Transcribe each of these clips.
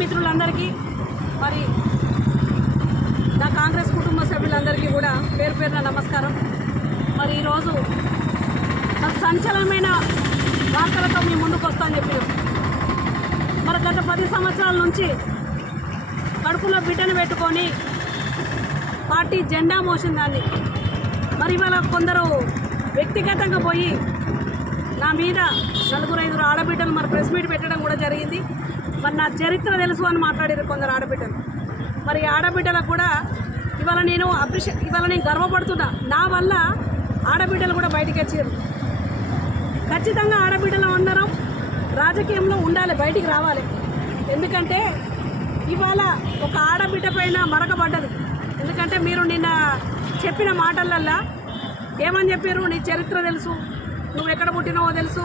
మిత్రులందరికీ మరి నా కాంగ్రెస్ కుటుంబ సభ్యులందరికీ కూడా పేరు పేరున నమస్కారం. మరి ఈరోజు నాకు సంచలనమైన వార్తలతో మీ ముందుకు వస్తాను చెప్పినాం మరి గత పది సంవత్సరాల నుంచి కడుపులో బిడ్డను పెట్టుకొని పార్టీ జెండా మోసిన దాన్ని మరి ఇవాళ కొందరు వ్యక్తిగతంగా పోయి నా మీద నలుగురు ఐదుగురు ఆడబిడ్డలు మరి ప్రెస్ మీట్ పెట్టడం కూడా జరిగింది. మరి నా చరిత్ర తెలుసు అని మాట్లాడారు కొందరు ఆడబిడ్డలు. మరి ఈ ఆడబిడ్డలకు కూడా ఇవాళ నేను అప్రిషియేట్ ఇవాళ నేను గర్వపడుతున్నా. నా వల్ల ఆడబిడ్డలు కూడా బయటికి వచ్చారు. ఖచ్చితంగా ఆడబిడ్డలు అందరం రాజకీయంలో ఉండాలి బయటికి రావాలి. ఎందుకంటే ఇవాళ ఒక ఆడబిడ్డ పైన మరకబడ్డది. ఎందుకంటే మీరు నిన్న చెప్పిన మాటలల్లా ఏమని చెప్పారు? నీ చరిత్ర తెలుసు. నువ్వు ఎక్కడ పుట్టినావో తెలుసు.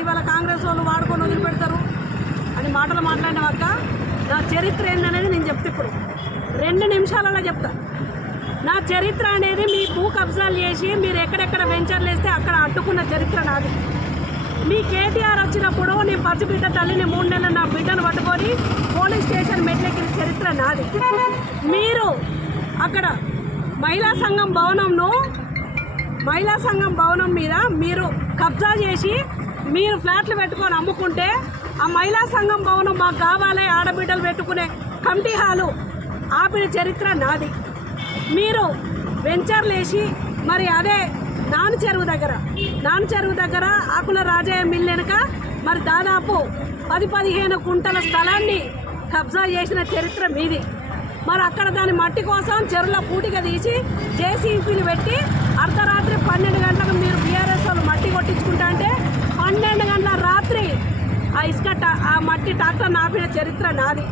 ఇవాళ కాంగ్రెస్ వాళ్ళు వాడుకొని వదిలిపెడతారు. అని మాటలు మాట్లాడినవాక నా చరిత్ర ఏందనేది నేను చెప్తే ఇప్పుడు. రెండు నిమిషాలలో చెప్తా. నా చరిత్ర అనేది మీ భూ కబ్జాలు చేసి మీరు ఎక్కడెక్కడ వెంచర్లు వేస్తే అక్కడ అడ్డుకున్న చరిత్ర నాది. మీ కేటీఆర్ వచ్చినప్పుడు నీ పసిబిడ్డ తల్లిని మూడు నెలలు నా బిడ్డను పట్టుకొని పోలీస్ స్టేషన్ మెట్లెక్కిన చరిత్ర నాది. మీరు అక్కడ మహిళా సంఘం భవనంను మహిళా సంఘం భవనం మీద మీరు కబ్జా చేసి మీరు ఫ్లాట్లు పెట్టుకొని అమ్ముకుంటే ఆ మహిళా సంఘం భవనం మాకు కావాలి ఆడబిడ్డలు పెట్టుకునే కమిటీ హాలు. ఆపిన చరిత్ర నాది. మీరు వెంచర్లేసి మరి అదే నాను చెరువు దగ్గర. నాను చెరువు దగ్గర ఆకుల రాజయ్య మిల్ వెనుక మరి దాదాపు పది పదిహేను కుంటల స్థలాన్ని కబ్జా చేసిన చరిత్ర మీది. మరి అక్కడ దాని మట్టి కోసం చెరువుల పూటిగా తీసి జేసీపీలు పెట్టి అర్ధరాత్రి పన్నెండు గంటలకు మీరు బీఆర్ఎస్ వాళ్ళు మట్టి కొట్టించుకుంటా అంటే పన్నెండు గంటల రాత్రి ఆ ఇసుక టా- ఆ మట్టి ట్రాక్టర్ నాపిన అది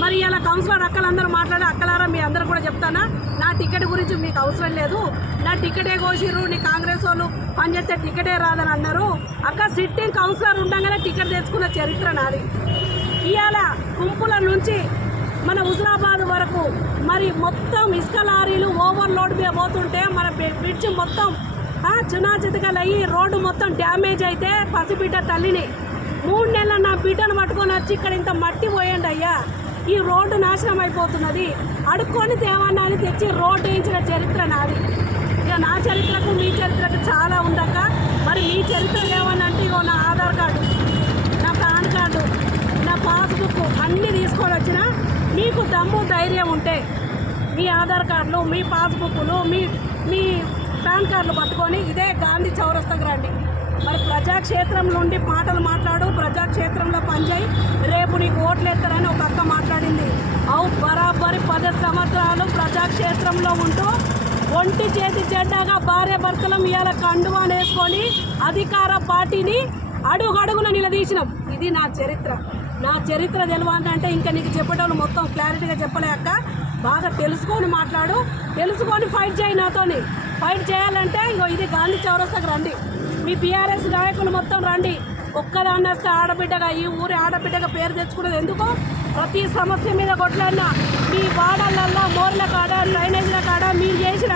మరి ఇలా కౌన్సిలర్ అక్కలందరూ మాట్లాడి అక్కలారా మీ అందరూ కూడా చెప్తానా? నా టికెట్ గురించి మీకు అవసరం లేదు. నా టికెటే కోసిర్రు నీ కాంగ్రెస్ వాళ్ళు పనిచేస్తే టికెటే రాదని అన్నారు. అక్క సిట్టింగ్ కౌన్సిలర్ ఉండగానే టికెట్ తెచ్చుకున్న చరిత్ర నాది. ఇవాళ గుంపుల నుంచి మన హుజరాబాద్ వరకు మరి మొత్తం ఇసుక లారీలు ఓవర్లోడ్ మీద పోతుంటే మన బ్రిడ్జ్ మొత్తం ఆ, అయ్యి రోడ్డు మొత్తం డ్యామేజ్ అయితే పసిబిడ్డ తల్లిని మూడు నెలల నా బిడ్డను పట్టుకొని వచ్చి ఇక్కడ ఇంత మట్టి పోయండి అయ్యా. ఈ రోడ్డు నాశనం అయిపోతున్నది. అడుక్కొని తేవన్నా అని తెచ్చి రోడ్డు వేయించిన చరిత్ర నాది. ఇక నా చరిత్రకు మీ చరిత్రకు చాలా ఉందక్క. మరి మీ చరిత్ర ఏమన్నంటే ఇగో నా ఆధార్ కార్డు నా పాన్ కార్డు నా పాస్బుక్ అన్నీ తీసుకొని వచ్చిన మీకు దమ్ము ధైర్యం ఉంటే మీ ఆధార్ కార్డులు మీ పాస్బుక్లు మీ మీ పాన్ కార్డులు పట్టుకొని ఇదే గాంధీ చౌరస్తకు రండి. మరి ప్రజాక్షేత్రం నుండి మాటలు మాట్లాడు ప్రజాక్షేత్రంలో పనిచేయి. రేపు నీకు ఓట్లు ఎత్తారని ఒక అక్క మాట్లాడింది. అవు బరాబరి పది సంవత్సరాలు ప్రజాక్షేత్రంలో ఉంటూ ఒంటి చేతి చెడ్డగా భార్య భర్తలం ఇవాళ కండువా వేసుకొని అధికార పార్టీని అడుగడుగున నిలదీసినాం. ఇది నా చరిత్ర. నా చరిత్ర తెలియాలంటే ఇంకా నీకు చెప్పేటోళ్ళు మొత్తం క్లారిటీగా చెప్పలేక బాగా తెలుసుకొని మాట్లాడు. తెలుసుకొని ఫైట్ చేయి నాతోని. ఫైట్ చేయాలంటే ఇగో ఇది గాంధీ చౌరస్తాకు రండి. మీ బీఆర్ఎస్ నాయకులు మొత్తం రండి. ఒక్కదాన్ని వస్తే ఆడబిడ్డగా ఈ ఊరి ఆడబిడ్డగా పేరు తెచ్చుకునేది ఎందుకో? ప్రతి సమస్య మీద కొట్లాడినా మీ వాడలల్లో మోర్ల కాడ డ్రైనేజీల కాడ మీరు చేసిన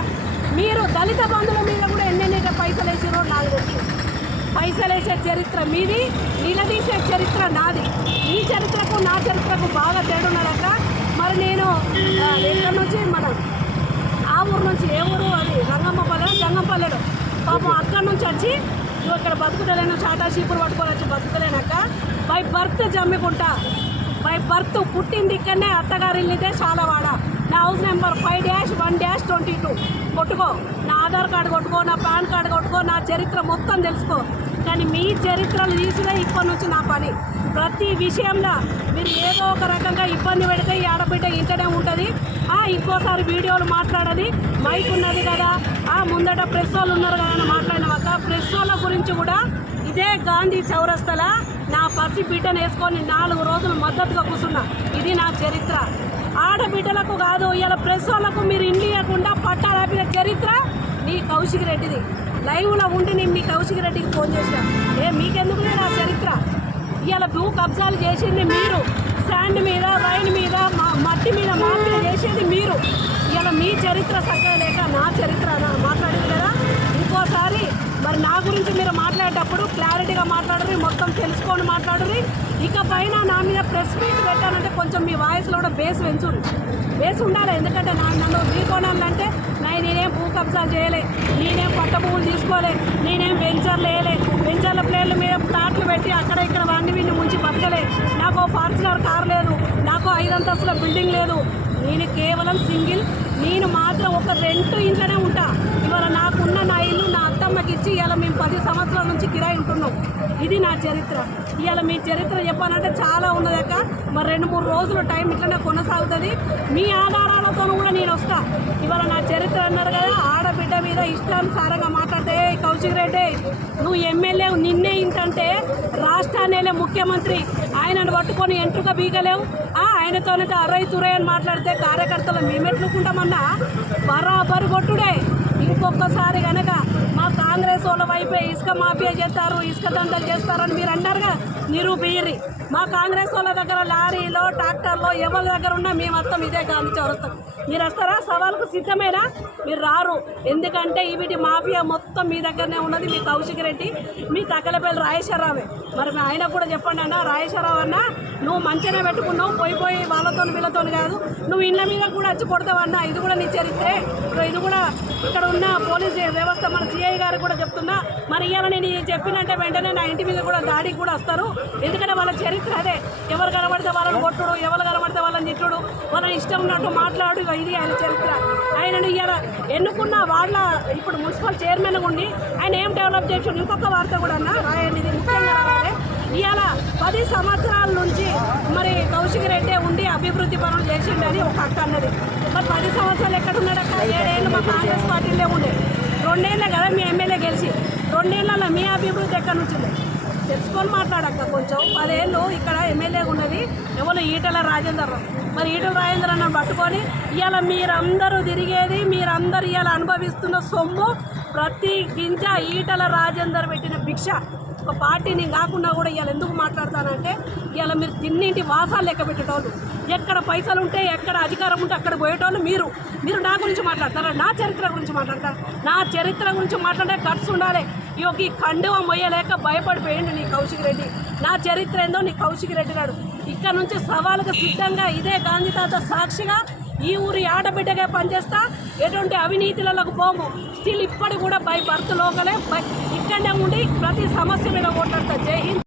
మీరు దళిత బంధువుల మీద కూడా ఎన్నెన్ని పైసలు వేసిరో నాకు తెలుసు. పైసలు వేసే చరిత్ర మీది నిలదీసే చరిత్ర నాది. ఈ చరిత్రకు నా చరిత్రకు బాగా తేడున్నదక్క మరి నేను ఆ, ఎక్కడి నుంచి మన ఆ ఊరు నుంచి ఏ ఊరు అది? రంగమ్మపల్లె గంగంపల్లెడు పాపం అక్కడి నుంచి వచ్చి నువ్వు ఇక్కడ బతుకుతలేను చాటా చీపురు పట్టుకొని వచ్చి బతుకుతలేనక్క. By birth Jammikunta. By birth పుట్టింది ఇక్కడనే అత్తగారి చాలా వాడ నా house number five dash one dash twenty two. కొట్టుకో. నా ఆధార్ కార్డు కొట్టుకో నా పాన్ కార్డు కొట్టుకో నా చరిత్ర మొత్తం తెలుసుకో. కానీ మీ చరిత్రలు తీసుడే ఇప్పటి నుంచి నా పని. ప్రతి విషయంలో మీరు ఏదో ఒక రకంగా ఇబ్బంది పెడితే ఈ ఆడబిడ్డ ఇంటనే ఉంటుంది. ఆ ఇంకోసారి వీడియోలు మాట్లాడది మైక్ ఉన్నది కదా. ఆ ముందట ప్రెస్ వాళ్ళు ఉన్నారు కదా అని మాట్లాడినాక ప్రెస్ వాళ్ళ గురించి కూడా ఇదే గాంధీ చౌరస్తల నా పసి బిడ్డను వేసుకొని నాలుగు రోజులు మద్దతుగా కూర్చున్నా. ఇది నా చరిత్ర. ఆడబిడ్డలకు కాదు ఇలా ప్రెస్ వాళ్ళకు మీరు ఇండియకుండా పట్టాలపిన చరిత్ర నీ కౌశిక్ రెడ్డిది. లైవ్లో ఉండి నేను మీ కౌశిక్ రెడ్డికి ఫోన్ చేసిన. ఏ మీకెందుకు నా చరిత్ర? ఇలా భూ కబ్జాలు చేసింది మీరు. శాండ్ మీద రైన్ మీద మా- మట్టి మీద మార్పులు చేసేది మీరు. ఇలా మీ చరిత్ర చక్కగా లేక నా చరిత్ర మాట్లాడింది కదా ఇంకోసారి మరి నా గురించి మీరు మాట్లాడేటప్పుడు క్లారిటీగా మాట్లాడరు మొత్తం తెలుసుకొని మాట్లాడరు. ఇక పైన నా మీద ప్రెస్ మీట్ పెట్టానంటే కొంచెం మీ వాయిస్లో కూడా బేస్ పెంచురు బేస్ ఉండాలి ఎందుకంటే నా నన్ను ఢీకోనాలంటే నా నేనేం భూ కబ్జాలు చేయలే నేనేం పట్ట భూములు తీసుకోలే నేనేం వెంచర్లు వేయలే వెంచర్ల ప్లేర్ల మీద ప్లాట్లు పెట్టి అక్కడ ఇక్కడ వాడిని వీడిని ముంచి బతకలే. నాకు ఫార్చునర్ కార్ లేదు నాకు ఐదు అంతస్తుల బిల్డింగ్ లేదు. నేను కేవలం సింగిల్ నేను మాత్రం ఒక రెంట్ ఇంట్లోనే ఉంటా. ఇవాళ నాకున్న నా ఇల్లు నా అత్తమ్మకి ఇచ్చి ఇవాళ మేము పది సంవత్సరాల నుంచి కిరాయి ఉంటున్నాం. ఇది నా చరిత్ర. ఇవాళ మీ చరిత్ర చెప్పాలంటే చాలా ఉన్నదక్క మరి రెండు మూడు రోజులు టైం ఇట్లనే కొనసాగుతుంది. మీ ఆధారాలతో కూడా నేను వస్తా. ఇవాళ నా చరిత్ర అన్నారు కదా ఆడబిడ్డ మీద ఇష్టానుసారంగా మాట్లాడితే కౌశిక్ రెడ్డి నువ్వు ఎమ్మెల్యే నిన్నే ఇంతంటే రాష్ట్రానేలే ముఖ్యమంత్రి. ఆయనను పట్టుకొని ఎంట్రుక బీగలేవు. ఆయనతోనే అరవై తురై అని మాట్లాడితే కార్యకర్తలు మేమెట్లుకుంటామన్నా? బరాబరు కొట్టుడే. ఒక్కొక్కసారి కనుక మా కాంగ్రెస్ వాళ్ళ వైపే ఇసుక మాఫియా చేస్తారు ఇసుక దండలు చేస్తారని మీరు అన్నారుగా నిరూపియ్యరి మా కాంగ్రెస్ వాళ్ళ దగ్గర లారీలో ట్రాక్టర్లో ఎవరి దగ్గర ఉన్నా మేము మొత్తం ఇదే గాంధీ చౌరస్తాం. మీరు వస్తారా? సవాల్కు సిద్ధమేనా? మీరు రారు. ఎందుకంటే వీటి మాఫియా మొత్తం మీ దగ్గరనే ఉన్నది మీ కౌశిక్ రెడ్డి మీ తగ్గలపల్లి రాజేశ్వరరావే. మరి మీ ఆయన కూడా చెప్పండి అన్న రాజేశ్వరరావు అన్న నువ్వు మంచిగా పెట్టుకున్నావు పోయి పోయి వాళ్ళతో వీళ్ళతో కాదు. నువ్వు ఇళ్ళ మీద కూడా వచ్చి కొడతావన్నా ఇది కూడా నీ చరిత్రే ఇది కూడా ఇక్కడ ఉన్న పోలీస్ వ్యవస్థ మన సిఐ గారు కూడా చెప్తున్నా మరి ఇవాళ నేను చెప్పినంటే వెంటనే నా ఇంటి మీద కూడా దాడికి కూడా వస్తారు. ఎందుకంటే వాళ్ళ చరిత్ర అదే. ఎవరు కనబడితే వాళ్ళని కొట్టుడు ఎవరు కనబడితే వాళ్ళని తిట్టుడు వాళ్ళని ఇష్టం ఉన్నట్టు మాట్లాడు ఇది ఆయన చరిత్ర. ఆయనను ఇవాళ ఎన్నుకున్న వాళ్ళ ఇప్పుడు మున్సిపల్ చైర్మన్ ఉండి ఆయన ఏం డెవలప్ చేసాడు? ఇంకొక వార్త కూడా అన్న రాయండి ఇది ముఖ్యంగా రావాలి ఇవాళ పది సంవత్సరాల నుంచి మరి కౌశిక్ రెడ్డి ఉండి అభివృద్ధి పనులు చేసిండని ఒక అక్క అన్నది. మరి పది సంవత్సరాలు ఎక్కడ ఉన్నాడక్క ఏడేళ్ళు మా కాంగ్రెస్ పార్టీలో ఉండే. రెండేళ్ళే కదా మీ ఎమ్మెల్యే గెలిచి. రెండేళ్ళ మీ అభివృద్ధి ఎక్కడి నుంచి తెలుసుకొని మాట్లాడక్క కొంచెం. పదేళ్ళు ఇక్కడ ఎమ్మెల్యే ఉన్నది. ఎవరు? ఈటల రాజేందర్. మరి ఈటల రాజేందర్ అన్న పట్టుకొని ఇవాళ మీరందరూ తిరిగేది మీరందరూ ఇవాళ అనుభవిస్తున్న సొమ్ము ప్రతి గింజ ఈటల రాజేందర్ పెట్టిన భిక్ష. ఒక పార్టీని కాకుండా కూడా ఇవాళ ఎందుకు మాట్లాడతానంటే ఇవాళ మీరు తిన్నింటి వాసాలు లెక్క పెట్టేటోళ్ళు. ఎక్కడ పైసలు ఉంటే ఎక్కడ అధికారం ఉంటే అక్కడ పోయేటోళ్ళు మీరు. మీరు నా గురించి మాట్లాడతారా? నా చరిత్ర గురించి మాట్లాడతారా? నా చరిత్ర గురించి మాట్లాడే కట్స్ ఉండాలి. ఈ ఈ కండువ మొయ్యలేక భయపడిపోయింది నీ కౌశిక్ రెడ్డి. నా చరిత్ర ఏందో నీ కౌశిక్ రెడ్డి నాడు. ఇక్కడ నుంచి సవాలుకు సిద్ధంగా ఇదే గాంధీ తాత సాక్షిగా ఈ ఊరి ఆడబిడ్డగా పనిచేస్తా ఎటువంటి అవినీతిలకు పోము. స్టిల్ ఇప్పటి కూడా బై బర్త్ లోకలే. బై ఇక్కడనే ఉండి ప్రతి సమస్య మీద కొట్లాడతా జై హింద్.